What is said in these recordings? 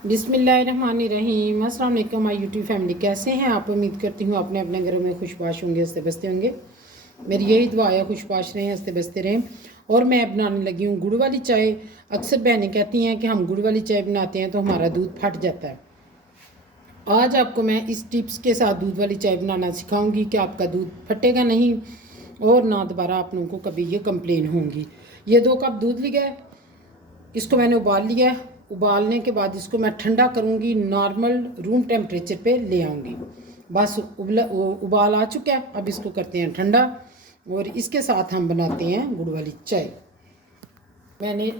बिस्मिल्लाहिर्रहमानिर्रहीम। अस्सलाम वालेकुम माय यूट्यूब फैमिली, कैसे हैं आप? उम्मीद करती हूँ अपने अपने घरों में खुशबाश होंगे, हंसते बसते होंगे। मेरी यही दुआ है, खुशबाश रहें, हंसते बसते रहें। और मैं बनाने लगी हूँ गुड़ वाली चाय। अक्सर बहनें कहती हैं कि हम गुड़ वाली चाय बनाते हैं तो हमारा दूध फट जाता है। आज आपको मैं इस टिप्स के साथ दूध वाली चाय बनाना सिखाऊंगी कि आपका दूध फटेगा नहीं और ना दोबारा आप लोगों को कभी ये कंप्लेन होंगी। ये 2 कप दूध लिया है, इसको मैंने उबाल लिया है। उबालने के बाद इसको मैं ठंडा करूँगी, नॉर्मल रूम टेम्परेचर पे ले आऊँगी। बस उबाल आ चुका है, अब इसको करते हैं ठंडा और इसके साथ हम बनाते हैं गुड़ वाली चाय। मैंने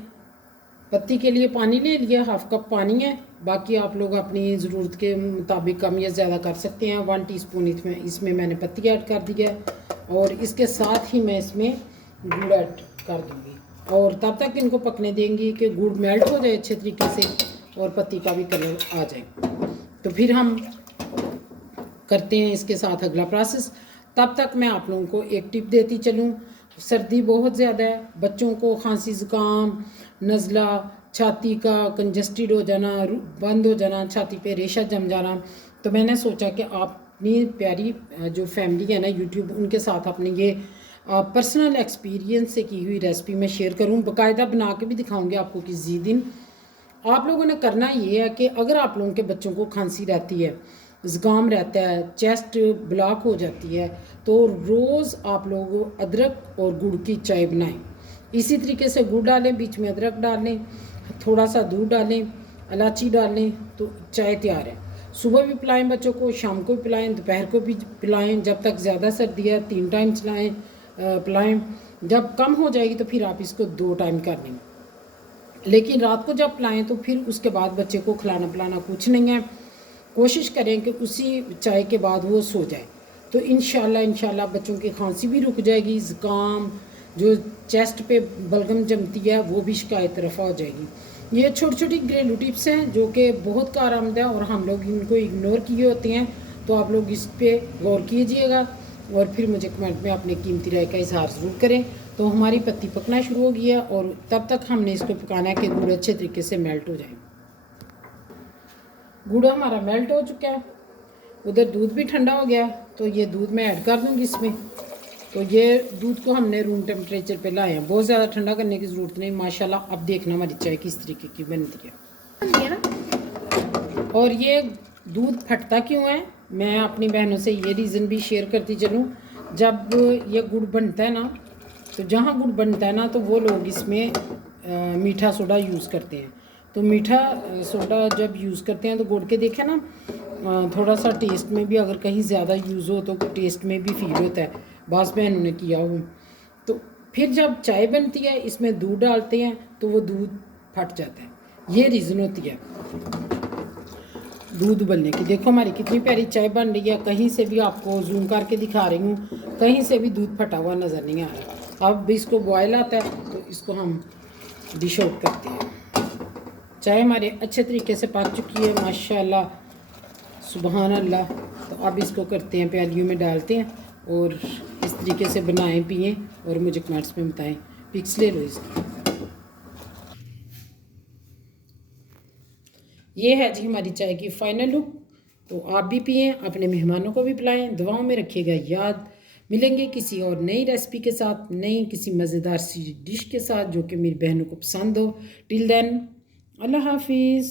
पत्ती के लिए पानी ले लिया, 1/2 कप पानी है। बाकी आप लोग अपनी ज़रूरत के मुताबिक कम या ज़्यादा कर सकते हैं। 1 टीस्पून इसमें मैंने पत्ती ऐड कर दिया है और इसके साथ ही मैं इसमें गुड़ ऐड कर दूँगी और तब तक इनको पकने देंगी कि गुड़ मेल्ट हो जाए अच्छे तरीके से और पत्ती का भी कलर आ जाए। तो फिर हम करते हैं इसके साथ अगला प्रोसेस। तब तक मैं आप लोगों को एक टिप देती चलूँ। सर्दी बहुत ज़्यादा है, बच्चों को खांसी ज़ुकाम, नज़ला, छाती का कंजस्टेड हो जाना, बंद हो जाना, छाती पे रेशा जम जाना। तो मैंने सोचा कि अपनी प्यारी जो फैमिली है ना यूट्यूब, उनके साथ अपने ये पर्सनल एक्सपीरियंस से की हुई रेसिपी मैं शेयर करूं। बाकायदा बना के भी दिखाऊंगी आपको किसी दिन। आप लोगों ने करना ये है कि अगर आप लोगों के बच्चों को खांसी रहती है, ज़ुकाम रहता है, चेस्ट ब्लॉक हो जाती है, तो रोज़ आप लोग अदरक और गुड़ की चाय बनाएं। इसी तरीके से गुड़ डालें, बीच में अदरक डालें, थोड़ा सा दूध डालें, इलायची डालें, तो चाय तैयार है। सुबह भी पिलाएं बच्चों को, शाम को भी पिलाएं, दोपहर को भी पिलाएं। जब तक ज़्यादा सर्दी है 3 टाइम पिलाएं। जब कम हो जाएगी तो फिर आप इसको 2 टाइम कर लें। लेकिन रात को जब पिलाएं तो फिर उसके बाद बच्चे को खिलाना पिलाना कुछ नहीं है। कोशिश करें कि उसी चाय के बाद वो सो जाए, तो इंशाल्लाह बच्चों की खांसी भी रुक जाएगी, ज़ुकाम, जो चेस्ट पे बलगम जमती है वो भी शिकायत रफ़ा हो जाएगी। ये छोटी छोटी घरेलू टिप्स हैं जो कि बहुत कारआमद है और हम लोग इनको इग्नोर किए होते हैं। तो आप लोग इस पर गौर कीजिएगा और फिर मुझे कमेंट में अपनी कीमती राय का इजहार ज़रूर करें। तो हमारी पत्ती पकना शुरू हो गया और तब तक हमने इसको पकाना है कि गुड़ अच्छे तरीके से मेल्ट हो जाए। गुड़ हमारा मेल्ट हो चुका है, उधर दूध भी ठंडा हो गया, तो ये दूध मैं ऐड कर दूँगी इसमें। तो ये दूध को हमने रूम टेम्परेचर पे लाए हैं, बहुत ज़्यादा ठंडा करने की ज़रूरत नहीं। माशाल्लाह अब देखना हमारी चाय किस तरीके की बनती है ना। और ये दूध फटता क्यों है, मैं अपनी बहनों से ये रीज़न भी शेयर करती चलूँ। जब ये गुड़ बनता है ना, तो जहाँ गुड़ बनता है ना, तो वो लोग इसमें मीठा सोडा यूज़ करते हैं। तो मीठा सोडा जब यूज़ करते हैं तो गुड़ के देखें ना, थोड़ा सा टेस्ट में भी अगर कहीं ज़्यादा यूज़ हो तो टेस्ट में भी फील होता है। बास बहनों ने किया हो। तो फिर जब चाय बनती है इसमें दूध डालते हैं तो वो दूध फट जाता है। ये रीज़न होती है दूध बनने की। देखो हमारी कितनी प्यारी चाय बन रही है, कहीं से भी आपको जूम करके दिखा रही हूँ, कहीं से भी दूध फटा हुआ नज़र नहीं आ रहा। अब भी इसको बॉयल आता है तो इसको हम डिश आउट करते हैं। चाय हमारे अच्छे तरीके से पक चुकी है माशाल्लाह, सुबहान अल्लाह। तो अब इसको करते हैं, प्यालियों में डालते हैं और इस तरीके से बनाएं, पिएँ और मुझे कमेंट्स में बताएं। पिक्स ले लो इसकी। ये है जी हमारी चाय की फाइनल लुक। तो आप भी पिएँ, अपने मेहमानों को भी पिलाएं, दुआओं में रखिएगा याद। मिलेंगे किसी और नई रेसिपी के साथ, नई किसी मज़ेदार सी डिश के साथ जो कि मेरी बहनों को पसंद हो। टिल देन, अल्लाह हाफिज़।